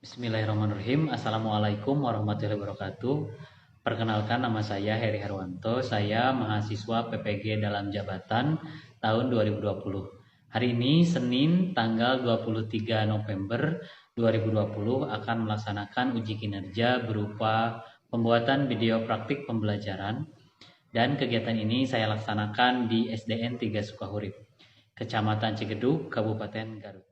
Bismillahirrahmanirrahim. Assalamualaikum warahmatullahi wabarakatuh. Perkenalkan, nama saya Heri Harwanto. Saya mahasiswa PPG dalam jabatan tahun 2020. Hari ini Senin tanggal 23 November 2020 akan melaksanakan uji kinerja berupa pembuatan video praktik pembelajaran, dan kegiatan ini saya laksanakan di SDN 3 Sukahurip, Kecamatan Cigedug, Kabupaten Garut.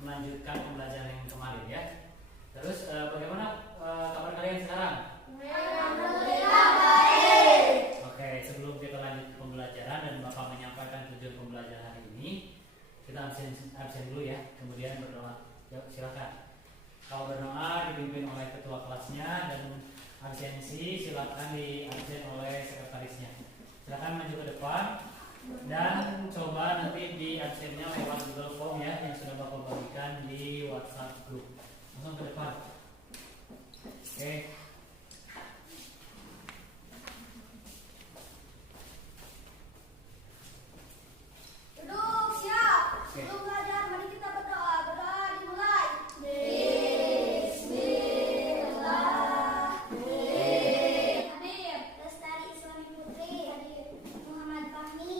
Melanjutkan pembelajaran yang kemarin ya. Terus bagaimana kabar kalian sekarang? Alhamdulillah baik. Oke, sebelum kita lanjut pembelajaran dan Bapak menyampaikan tujuan pembelajaran hari ini, kita absen dulu ya. Kemudian berdoa. Yuk, silakan. Kalau berdoa dipimpin oleh ketua kelasnya, dan absensi silakan diabsen oleh sekretarisnya. Silakan maju ke depan. Dan coba nanti di absennya lewat Google Form ya, yang sudah Bapak bagikan di WhatsApp group. Langsung ke depan. Oke. Duduk siap. Oke. Sebelum belajar, mari kita berdoa. Berdoa dimulai. Bismillahirrahmanirrahim. Lestari Islami Putri. Muhammad Fahmi.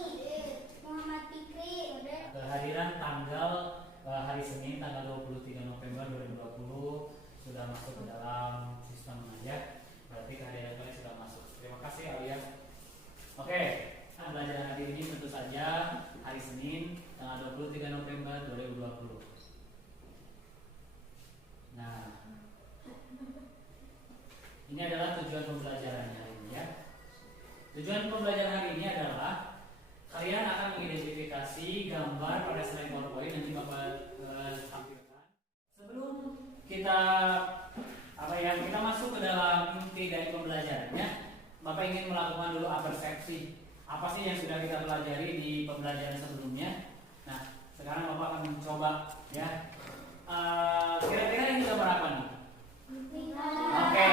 Muhammad Fikri. Kehadiran tanggal hari Senin tanggal 23 November 2020 sudah masuk ke dalam sistem ya. Berarti kehadiran kalian sudah masuk. Terima kasih Alia. Oke, pembelajaran hari ini tentu saja hari Senin tanggal 23 November 2020. Nah, ini adalah tujuan pembelajarannya hari ini ya. Tujuan pembelajaran hari ini adalah kalian akan mengidentifikasi gambar pada slide PowerPoint, nanti Bapak tampilkan. Sebelum kita kita masuk ke dalam inti dari pembelajarannya, Bapak ingin melakukan dulu persepsi. Apa sih yang sudah kita pelajari di pembelajaran sebelumnya? Nah, sekarang Bapak akan mencoba ya. Kira-kira ini gambar apa nih? Oke.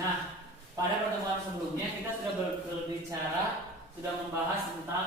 Nah, pada pertemuan sebelumnya kita sudah berbicara, sudah membahas tentang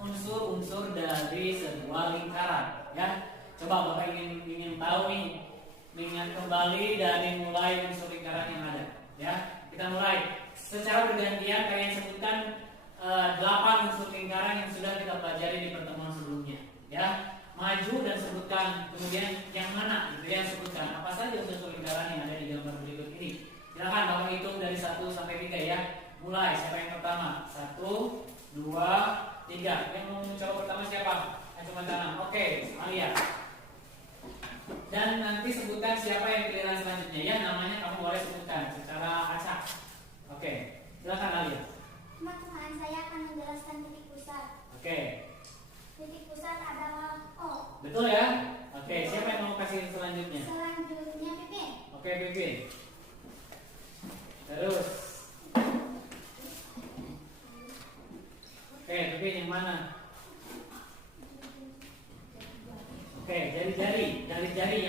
unsur-unsur dari sebuah lingkaran ya. Coba Bapak ingin tahu nih, ingin kembali dari mulai unsur lingkaran yang ada ya. Kita mulai secara bergantian, kalian sebutkan 8 unsur lingkaran yang sudah kita pelajari di pertemuan sebelumnya ya. Maju dan sebutkan, kemudian yang mana gitu ya, sebutkan apa saja unsur lingkaran yang ada di gambar berikut ini. Silakan Bapak hitung dari 1 sampai 3 ya. Mulai, siapa yang pertama? 1, 2, 3. Yang mau mencoba pertama siapa? Coba tangan. Oke, Alia. Dan nanti sebutkan siapa yang pilihan selanjutnya ya. Namanya kamu boleh sebutkan secara acak. Oke, silakan Alia. Teman-teman, saya akan menjelaskan titik pusat. Oke. Titik pusat adalah O. Betul ya? Oke, siapa yang mau kasih selanjutnya? Selanjutnya Pipin. Oke, Pipin. Terus. Oke, Pipin yang mana? Oke, jari-jari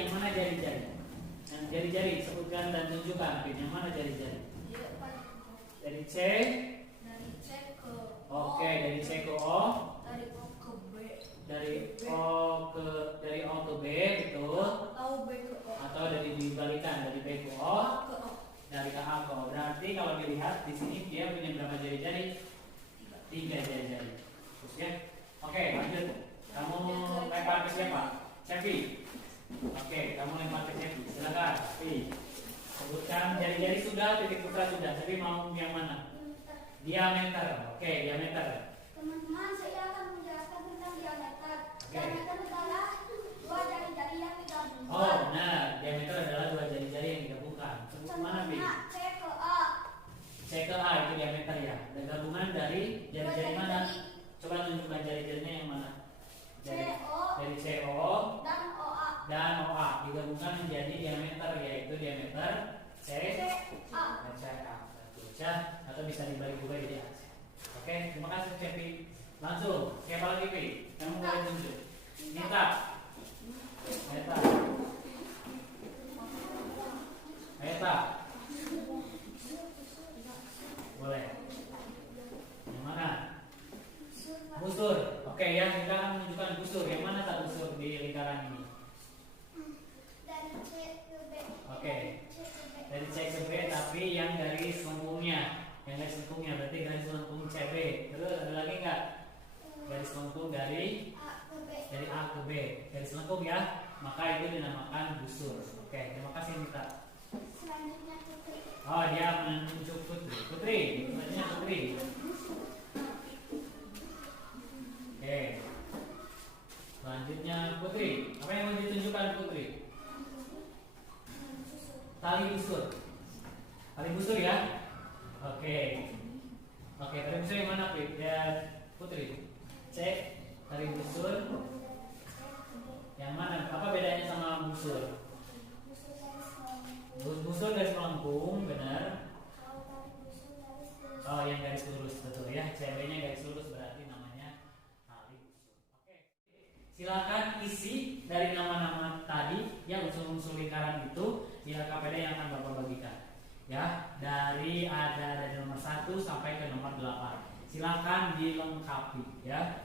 yang mana jari-jari? Yang jari-jari sebutkan dan tunjukkan. Pipin, yang mana jari-jari? Dari C. Dari C ke Oke, dari C ke O. Dari O ke B. Dari O ke B, betul. Atau B ke O. Atau dari dibalikan dari B ke O. Ke O. Dari ke A ke O. Berarti kalau dilihat di sini dia punya berapa jari-jari? 3 jari-jari. Terus ya. Oke, lanjut. Kamu lempar ke siapa? Cepi. Oke, kamu lempar ke Cepi. Silakan. Cepi. Sebutkan jari-jari sudah, titik putra sudah. Cepi mau yang mana? Diameter. Oke, diameter. Teman-teman, saya akan menjelaskan tentang diameter. Oke. Diameter adalah dua jari-jari yang digabungkan. Oh, benar. Diameter adalah dua jari-jari yang digabungkan. Mana, Bi? Contohnya C ke A. C ke A itu diameter ya. Dan gabungan dari jari-jari mana? Coba tunjukkan jari-jarinya yang mana? Dari CO Dan OA. dan OA digabungkan menjadi diameter, yaitu diameter CA. Atau bisa dibagi juga jadi AC. Oke, terima kasih Cepi. Langsung, siapa lagi Pi? Yang mau boleh tunjuk? Nita. Neta. Neta. Boleh. Yang mana? Busur. Oke ya, kita akan menunjukkan busur. Yang mana tak busur di lingkaran ini? Dari C ke B. Oke. C ke B. Dari C ke B, tapi yang garis lengkungnya. Yang garis lengkungnya berarti garis lengkung CB. Terus ada lagi nggak? Garis lengkung dari A ke B. A ke B. Garis lengkung ya. Maka itu dinamakan busur. Oke, terima kasih Nita. Selanjutnya putri. Oh, dia menunjuk Putri. Putri, selanjutnya Putri. Oke. Selanjutnya Putri. Apa yang mau ditunjukkan Putri? Tali busur. Tali busur ya. Oke. Oke, tali busur yang mana, Pip? Ya, Putri. Cek tali busur. Yang mana? Apa bedanya sama busur? Busur garis melengkung, benar. Oh, yang garis lurus, betul ya. CB-nya garis lurus berarti namanya tali busur. Oke. Silakan isi dari nama-nama tadi yang unsur-unsur lingkaran itu di KPD yang akan Bapak bagikan. Ya, dari nomor 1 sampai ke nomor 8. Silakan dilengkapi ya.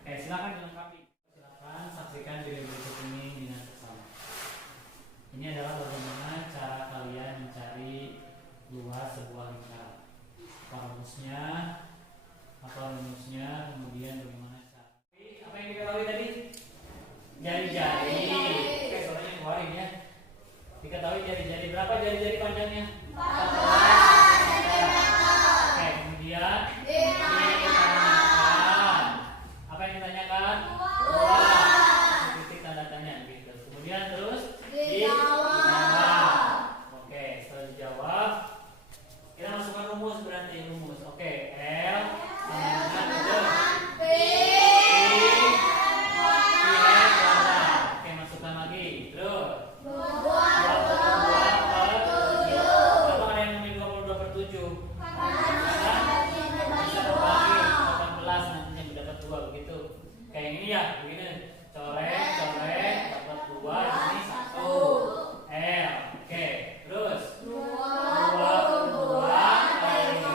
Oke, silakan dilengkapi. Silakan saksikan video berikut ini dengan seksama. Ini adalah bagaimana cara kalian mencari luas sebuah lingkaran. Apa rumusnya, kemudian bagaimana cara. Apa yang diketahui tadi? Jari-jari. Oke, soalnya keluarin ya. Diketahui jari-jari, berapa jari-jari panjangnya? 14. Oke, kemudian ditanyakan. Apa yang ditanyakan? Titik tanda tanya gitu. Kemudian terus dijawab. Oke, setelah dijawab kita masukkan rumus, berarti rumus. Oke, L sama dengan P kuadrat. Oke, masukkan lagi. Terus 22/7. Apa ada yang namanya 22/7? Bisa berbagi 18, nantinya dapat 2 begitu. Kayak yang ini ya, begini. Coret dapat 2, ini 1. L. Oke, terus 22 kali 2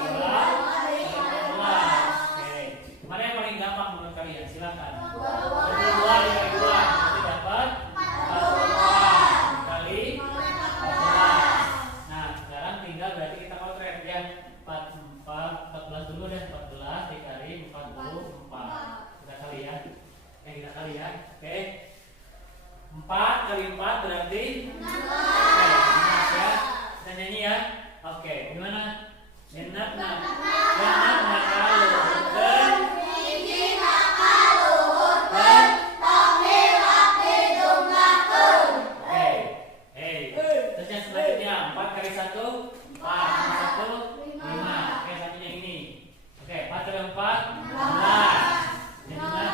14. Oke. Mana yang paling gampang menurut kalian? Silakan. 22 dikali 2 berarti dapat 42 kali 14. Nah, sekarang tinggal berarti kita kotret ya. 14 dulu deh, 14 dikali 44. Kita kali ya. Oke. 4 kali 4 berarti 16 ya. Kita nyanyi ya. Oke, gimana? Genap nak kaluhurkeun Oke. Terus yang selanjutnya 4 kali 1 4 sama 1 5. Oke, satunya ini. Oke, 4 kali 4 16. Genap nak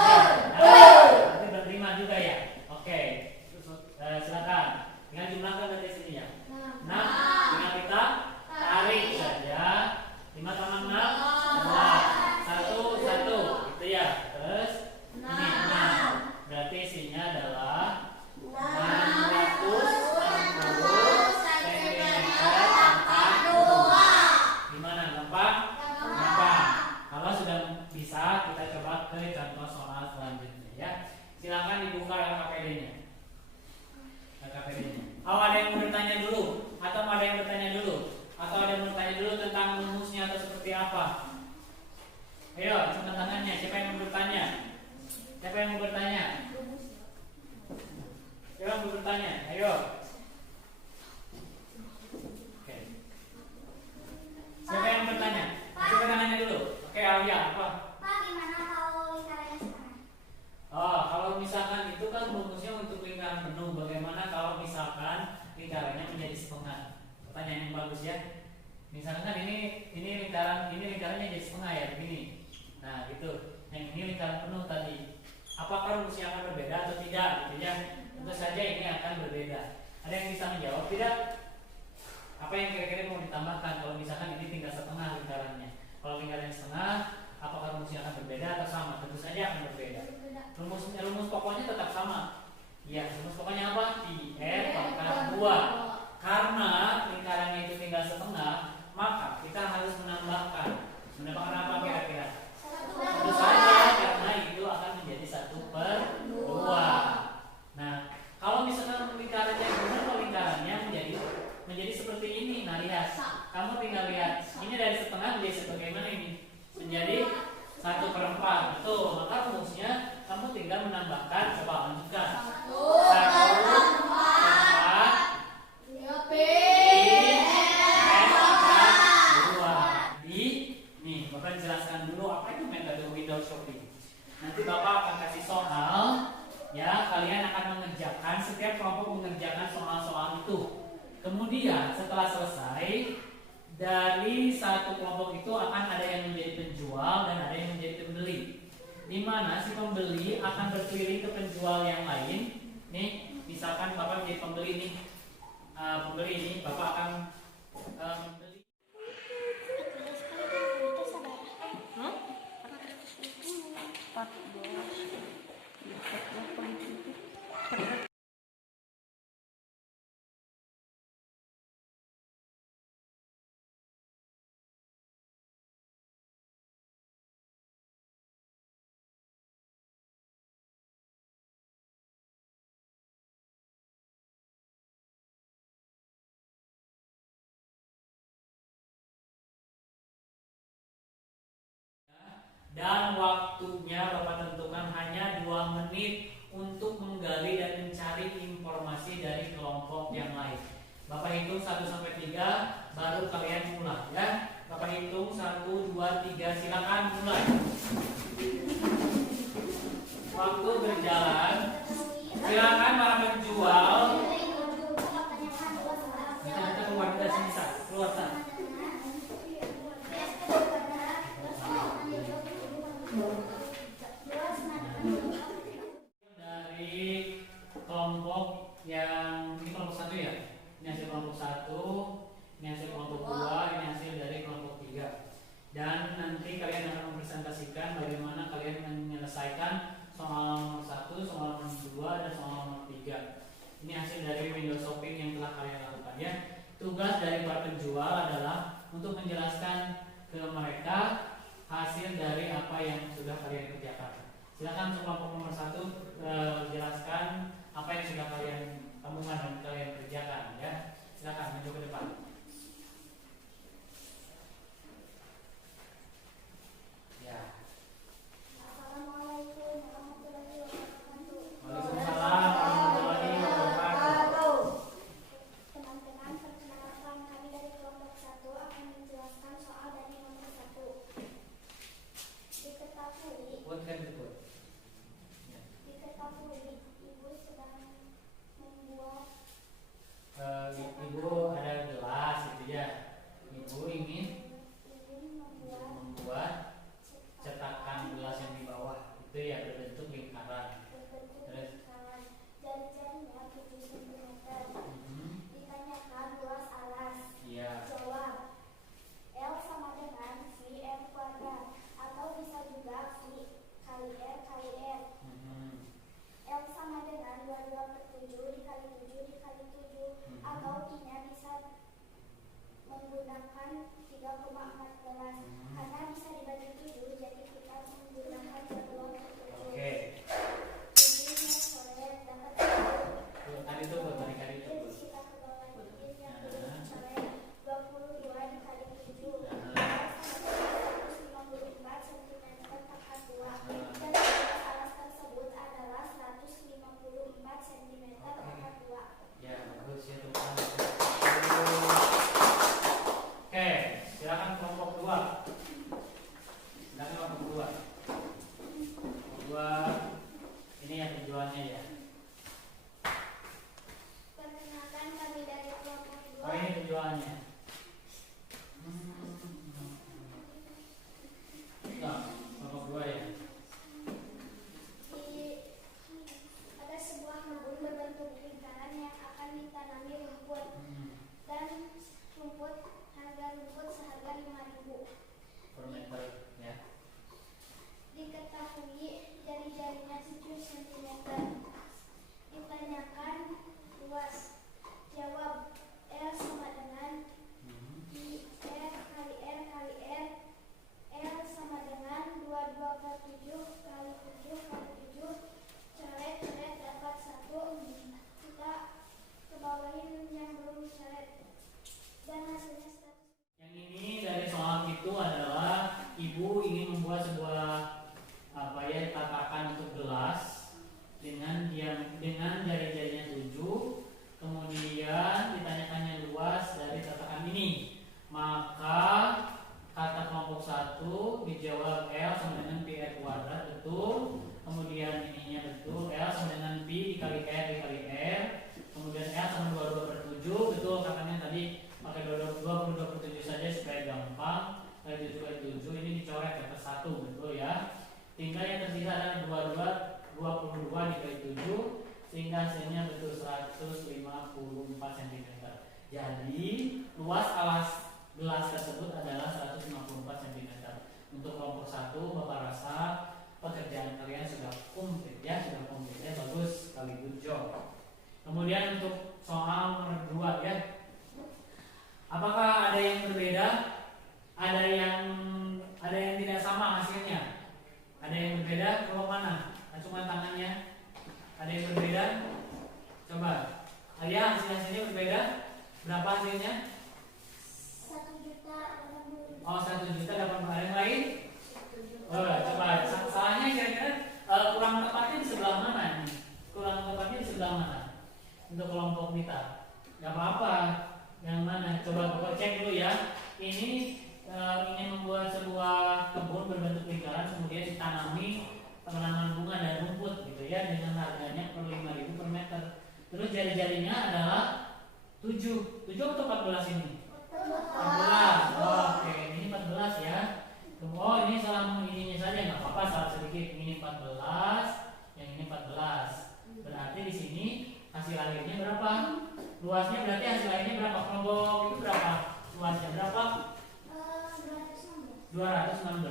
berarti berlima juga ya. Oke. Silakan. Dengan jumlahkan dari sini ya. 6. Tinggal kita tarik saja. 5 tambah 6 11. 1 1 gitu ya. Terus ini 6. Berarti isinya adalah 660 cm angka 2. Gimana? Gampang? Gampang. Kalau sudah bisa, kita coba ke contoh soal selanjutnya ya. Silakan dibuka LKPD-nya. Oh, ada yang mau bertanya dulu? Atau ada yang bertanya dulu? Atau ada yang bertanya dulu tentang rumusnya atau seperti apa? Ayo, angkat tangannya. Siapa yang mau bertanya? Siapa yang bertanya? Ayo. Oke. Siapa yang bertanya? Coba tangannya dulu. Oke, Alia, apa? Pak, gimana kalau lingkarannya setengah? Oh, kalau misalkan itu kan rumusnya untuk lingkaran penuh. Bagaimana kalau misalkan lingkarannya menjadi setengah? Pertanyaan yang bagus ya. Misalkan kan ini lingkarannya jadi setengah ya, begini. Nah, gitu. Yang ini lingkaran penuh tadi. Apakah rumusnya akan berbeda atau tidak? Gitu ya. Tentu saja ini akan berbeda. Ada yang bisa menjawab tidak? Apa yang kira-kira mau ditambahkan kalau misalkan ini tinggal setengah lingkarannya? Kalau lingkarannya setengah, apakah rumusnya akan berbeda atau sama? Tentu saja akan berbeda. Rumus pokoknya tetap sama. Ya, rumus pokoknya apa? IR pangkat 2. Karena lingkarannya itu tinggal setengah, maka kita harus menambahkan. Menambahkan apa kira-kira? Tentu saja karena itu akan menjadi 1/2. Nah, kalau misalkan lingkarannya benar, lingkarannya menjadi seperti ini. Nah, lihat. Kamu tinggal lihat. Ini dari setengah menjadi sebagaimana ini? Menjadi 1/4. Betul. Maka rumusnya kamu tinggal menambahkan. Coba lanjutkan. 1/4 Nih, Bapak jelaskan dulu apa itu metode window shopping. Nanti Bapak akan kasih soal, ya kalian akan mengerjakan, setiap kelompok mengerjakan soal-soal itu. Kemudian setelah selesai, dari satu kelompok itu akan ada yang menjadi penjual dan ada yang menjadi pembeli. Di mana si pembeli akan berkeliling ke penjual yang lain. Nih, misalkan Bapak menjadi pembeli nih. Pembeli ini Bapak akan membeli. Dan waktunya Bapak tentukan hanya 2 menit untuk menggali dan mencari informasi dari kelompok yang lain. Bapak hitung 1-3, baru kalian mulai ya. Bapak hitung 1, 2, 3, silakan mulai. Waktu berjalan. Silakan para penjual. Kita keluar dari sini, keluar sana. Dari kelompok yang ini kelompok 1 ya. Ini hasil kelompok 1, ini hasil kelompok 2, ini hasil dari kelompok 3. Dan nanti kalian akan mempresentasikan bagaimana kalian menyelesaikan soal nomor 1, soal nomor 2, dan soal nomor 3. Ini hasil dari window shopping yang telah kalian lakukan ya. Tugas dari para penjual adalah untuk menjelaskan ke mereka hasil dari apa yang sudah kalian kerjakan. Silakan untuk kelompok nomor 1 jelaskan apa yang sudah kalian temukan dan kalian kerjakan ya. Silakan maju ke depan. Ya. Assalamualaikum warahmatullahi wabarakatuh. Waalaikumsalam warahmatullahi wabarakatuh. Teman-teman, perkenalkan kami dari kelompok 1 akan menjelaskan soal dari nomor 1. Diketahui, ibu sedang membuat Ibu ada gelas gitu ya. Ibu ingin membuat cetakan gelas yang di bawah itu ya berbentuk lingkaran. Terus jari-jarinya 7 cm. Ditanyakan luas alas. iya. Jawab. L sama dengan VM kuadrat atau bisa juga V kali R kali R. L sama dengan 22/7 dikali 7 dikali 7 atau I-nya bisa menggunakan 3,14 karena bisa dibagi 7 jadi kita menggunakan 22/7. Oke. Ini coret dapat Tadi itu kali itu. kita ke bawah ini yang belum coret 22 dikali 7 154 cm pangkat 2 dan alas tersebut adalah 154 cm ibu ingin membuat sebuah tatakan untuk gelas dengan jari-jarinya 7, kemudian ditanyakannya luas dari tatakan ini. Maka kata kelompok 1 dijawab L sama dengan pi r kuadrat, betul. Kemudian ininya betul, L sama dengan pi dikali R, kemudian L sama 22/7, betul. Kakaknya tadi pakai 22/7 saja supaya gampang. Kali 7 ini dicoret ke atas 1, betul ya. Tinggal yang tersisa adalah 22 dikali 7, sehingga hasilnya betul 154 cm. Jadi luas gelas tersebut adalah 154 cm. Untuk kelompok 1, Bapak rasa pekerjaan kalian sudah komplit ya, bagus sekali, good job. Kemudian untuk soal nomor 2 ya. Apakah ada yang berbeda? Ada yang tidak sama hasilnya? Ada yang berbeda? Kelompok mana? Acungkan tangannya. Ada yang berbeda? Coba. Ayah, hasilnya berbeda? Berapa hasilnya? 1.080.000. Oh, 1.080.000. Ada yang lain? Oh, coba. Salahnya kira-kira kurang tepatnya di sebelah mana ini? Kurang tepatnya di sebelah mana? Untuk kelompok kita. Gak apa-apa. Yang mana? Coba Bapak cek dulu ya. Ini ingin membuat sebuah kebun berbentuk lingkaran, kemudian ditanami tanaman bunga dan rumput gitu ya, dengan harganya per 5.000 per meter. Terus jari-jarinya adalah 7 atau 14 ini? 14. Oh, oke, ini 14 ya. Oh, ini salah ininya saja, nggak apa-apa, salah sedikit. Ini 14, yang ini 14. Berarti di sini hasil akhirnya berapa? Luasnya berarti hasil akhirnya berapa? Kelompok itu berapa? Luasnya berapa? 216.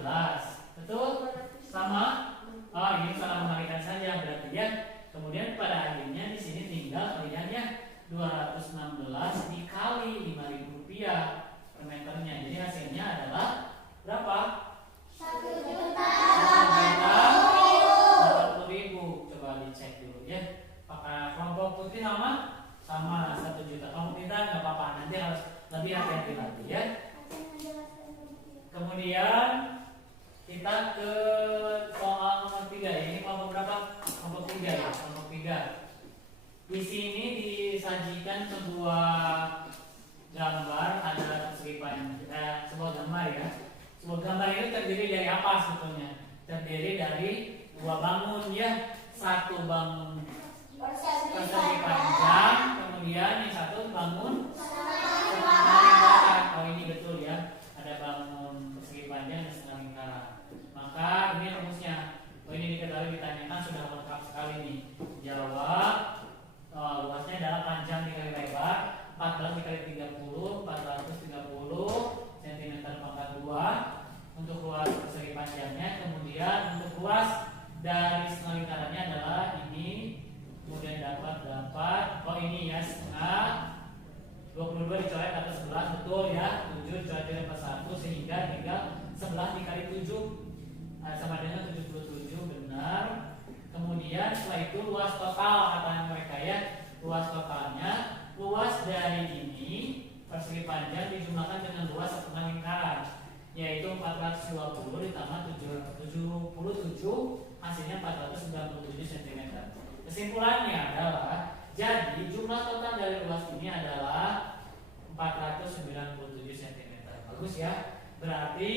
Betul? Sama? Oh, ini salah mengalihkan saja berarti ya. Kemudian pada akhirnya di sini tinggal kalian ya 216 dikali 5.000 rupiah per meternya. Jadi hasilnya adalah berapa? 1.080.000. Coba dicek dulu ya. Apakah kelompok putih sama? Sama 1 juta. Kelompok kita nggak apa-apa, nanti harus lebih hati-hati lagi ya. Kemudian kita ke soal nomor 3. Ini kelompok berapa? Kelompok 3 ya. Kelompok 3. Di sini disajikan sebuah gambar, ada sebuah gambar ya. Sebuah gambar ini terdiri dari apa sebetulnya? Terdiri dari 2 bangun ya. 1 bangun persegi panjang, kemudian yang 1 bangun setengah lingkaran. Oh, ini betul ya. Ada bangun persegi panjang dan setengah lingkaran. Maka ini rumusnya. Oh, ini diketahui ditanyakan sudah lengkap sekali nih. Jawab. Luasnya adalah panjang dikali lebar, 14 dikali 30, 430 cm pangkat 2 untuk luas persegi panjangnya. Kemudian untuk luas dari setengah lingkarannya adalah ini. Kemudian dapat oh ini ya, setengah 22 dicoret atau 11, betul ya. 7 dicoret dari 1 sehingga tinggal 11 dikali 7 sama dengan 77, benar. Kemudian setelah itu luas total kata mereka ya. Luas totalnya, luas dari ini persegi panjang dijumlahkan dengan luas setengah lingkaran, yaitu 420 ditambah 77, hasilnya 497 cm. Kesimpulannya adalah, jadi jumlah total dari luas ini adalah 497 cm. Bagus ya. Berarti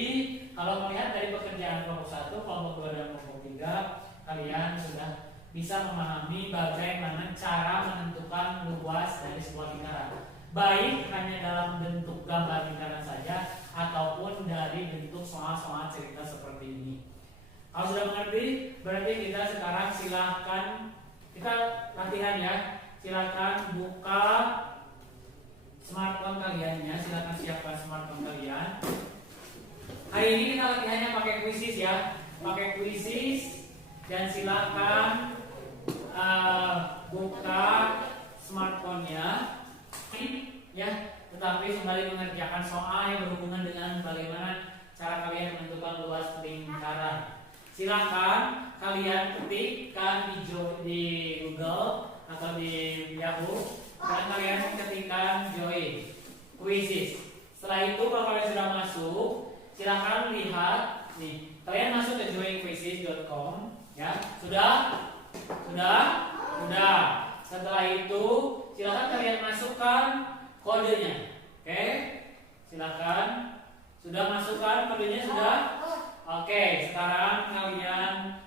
kalau melihat dari pekerjaan kelompok 1, kelompok 2 dan kelompok 3, kalian sudah bisa memahami bagaimana cara menentukan luas dari sebuah lingkaran, baik hanya dalam bentuk gambar lingkaran saja ataupun dari bentuk soal-soal cerita seperti ini. Kalau sudah mengerti, berarti kita sekarang silahkan kita latihan ya. Silakan buka smartphone kalian ya. Silakan siapkan smartphone kalian. Hari ini kita latihannya pakai quizzes ya. Pakai quizzes dan silakan buka smartphone-nya ya. Tetapi kembali mengerjakan soal yang berhubungan dengan bagaimana cara kalian menentukan luas lingkaran. Silakan kalian ketikkan di Google atau di Yahoo dan kalian ketikkan join quizzes. Setelah itu kalau kalian sudah masuk, silakan lihat Nih, kalian masuk ke joinquizzes.com ya. Sudah? Setelah itu silakan kalian masukkan kodenya. Oke? Silakan. Sudah masukkan kodenya sudah? Oke, sekarang kalian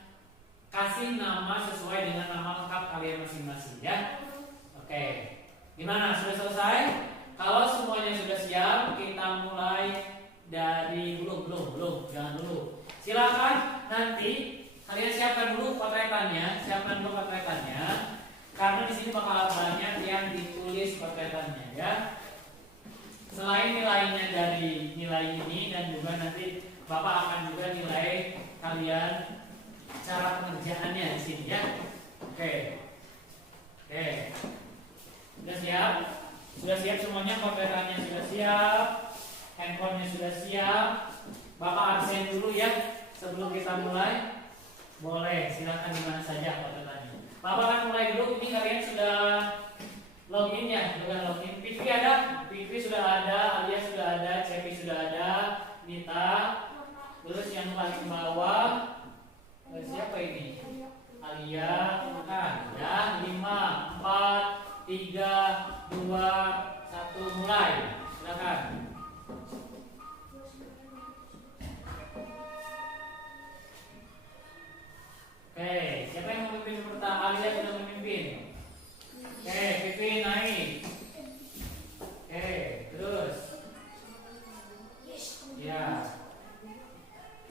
kasih nama sesuai dengan nama lengkap kalian masing-masing ya. Oke. Gimana? Sudah selesai? Kalau semuanya sudah siap, kita mulai dari belum, jangan dulu. Silakan nanti kalian siapkan dulu potretannya, karena di sini bakal banyak yang ditulis potretannya ya. Selain nilainya dari nilai ini dan juga nanti Bapak akan juga nilai kalian cara pengerjaannya di sini ya. Oke. Sudah siap semuanya, potretannya sudah siap, handphonenya sudah siap. Bapak absen dulu ya sebelum kita mulai. Boleh, silakan di mana saja potretannya. Bapak akan mulai dulu. Ini kalian sudah login ya, Fikri ada, sudah ada, Alia sudah ada, Cepi sudah ada, Nita. Terus yang paling bawah siapa ini? Alia, ya 5, 4, 3, 2, 1 mulai. Silakan. Oke, siapa yang memimpin pertama? Alia sudah memimpin. Oke, Pipi naik. Oke, terus. Ya.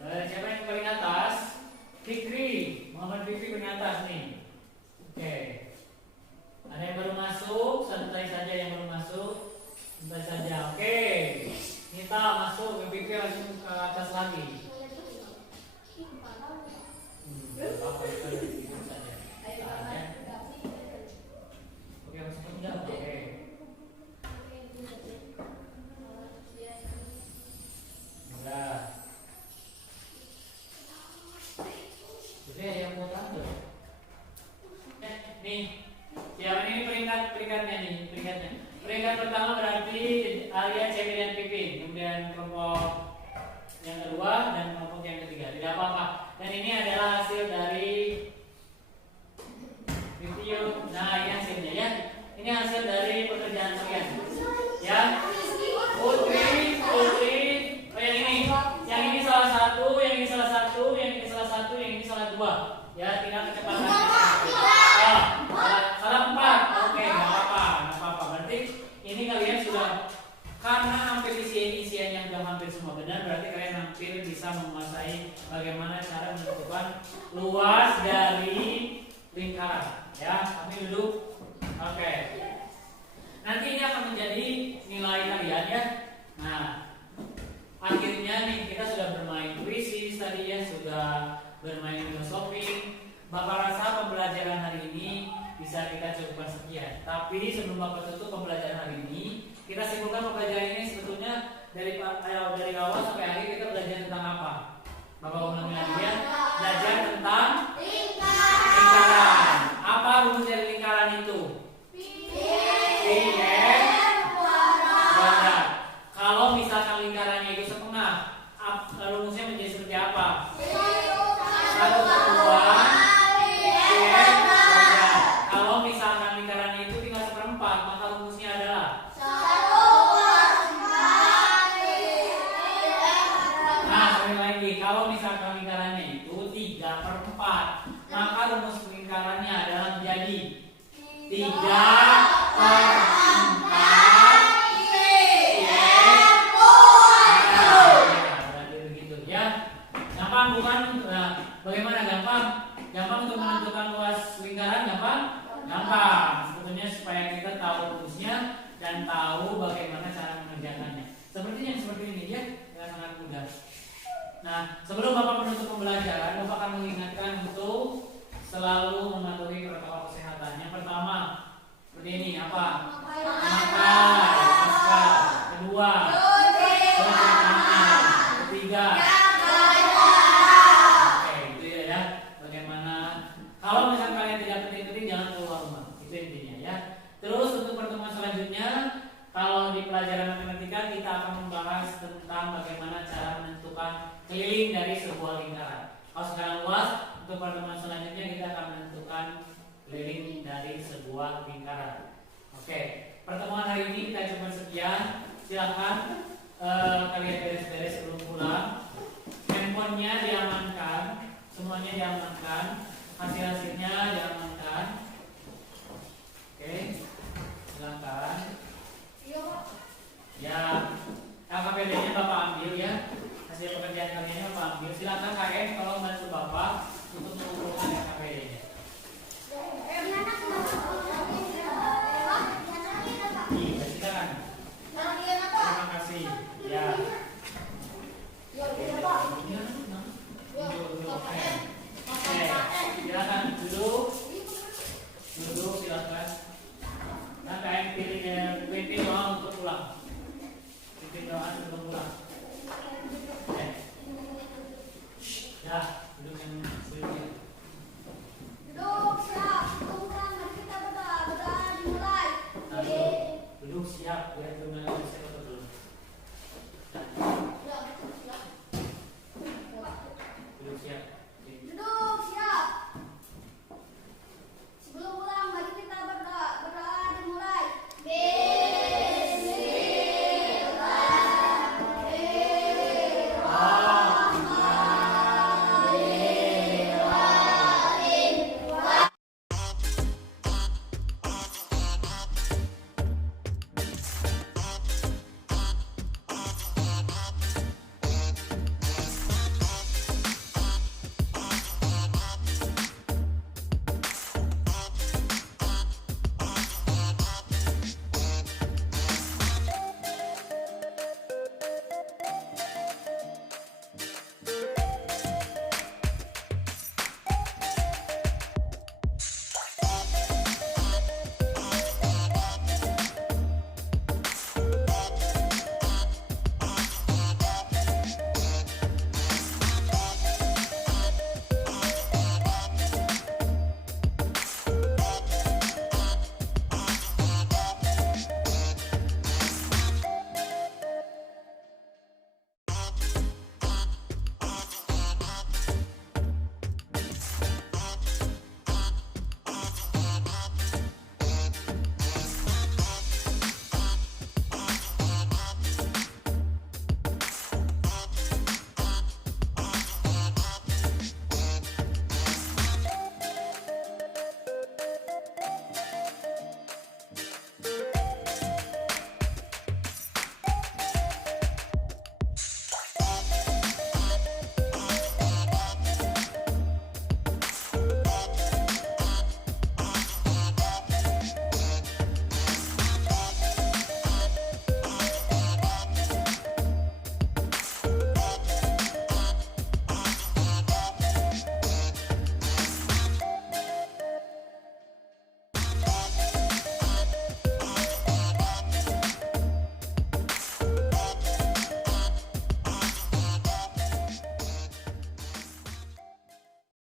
Siapa yang paling atas? Fikri, Muhammad Fikri paling atas nih. Oke. Ada yang baru masuk, santai saja yang baru masuk. Santai saja. Oke. Nita masuk, Fikri langsung ke atas lagi. Oke, masuk enggak? Oke. Udah. Jadi yang mau tahu. Nih, siapa ini peringkatnya nih, peringkatnya. Peringkat pertama berarti Alia, Cepi dan Pipi. Kemudian kelompok yang kedua dan kelompok yang ketiga. Tidak apa-apa. Dan ini adalah hasil dari review. Nah, ini hasilnya ya. Ini hasil dari pekerjaan kalian. Ya. Putri. Oh, yang ini salah satu, yang ini salah satu, yang ini salah satu, yang ini salah dua. Ya, tinggal kecepatan. Salah 4. Oke, enggak apa-apa. Berarti ini kalian sudah, karena hampir isian yang sudah hampir semua benar, berarti kalian hampir bisa menguasai bagaimana cara menentukan luas dari lingkaran. Ya, kami duduk. Oke. Nanti ini akan menjadi nilai kalian ya. Nah, akhirnya nih kita sudah bermain puisi tadi ya, sudah bermain filosofi. Bapak rasa pembelajaran hari ini bisa kita cukupkan sekian. Tapi sebelum Bapak tutup pembelajaran hari ini, kita simpulkan pembelajaran ini sebetulnya dari awal sampai akhir kita belajar tentang apa? Bapak ulangi lagi ya. Belajar tentang lingkaran. Apa rumus dari lingkaran itu? Pi R kuadrat. Kalau misalkan lingkarannya itu setengah, rumusnya menjadi seperti apa? 1/2 Pi R kuadrat. Kalau misalkan lingkarannya itu tinggal 1/4, maka rumusnya adalah 1/4 Pi R. Nah, sekali lagi, kalau misalkan lingkarannya itu 3/4, maka rumus lingkarannya adalah menjadi 3/4 Pi R kuadrat. Berarti begitu ya. Gampang bukan? Nah, bagaimana gampang? Gampang untuk menentukan luas lingkaran, gampang? Gampang. Sebetulnya supaya kita tahu rumusnya dan tahu bagaimana cara mengerjakannya. Sepertinya seperti ini ya, dengan sangat mudah. Nah, sebelum Bapak menutup pembelajaran, Bapak akan mengingatkan untuk selalu mematuhi protokol kesehatan. Yang pertama, seperti ini apa? Makan, masker. Kedua, cuci tangan. Ketiga, oke, itu ya. Bagaimana? Kalau misalkan kalian tidak penting-penting, jangan keluar rumah. Itu intinya ya. Terus untuk pertemuan selanjutnya, kalau di pelajaran matematika kita akan membahas tentang bagaimana cara menentukan keliling dari sebuah lingkaran. Kalau sekarang luas, untuk pertemuan selanjutnya kita akan menentukan keliling dari sebuah lingkaran. Oke, pertemuan hari ini kita coba sekian. Silahkan kalian beres-beres sebelum pulang. Handphonenya diamankan, semuanya diamankan, hasil-hasilnya diamankan. Oke, silakan. Ya, KKPD-nya Bapak ambil ya. Hasil pekerjaan kalian Bapak ambil. Silakan KM kalau bantu Bapak untuk mengumpulkan KKPD-nya. Iya, silakan. Terima kasih. Ya. Silakan duduk silakan. Nah, KM pilih doa untuk pulang. Pilih doa sebelum pulang. Ya.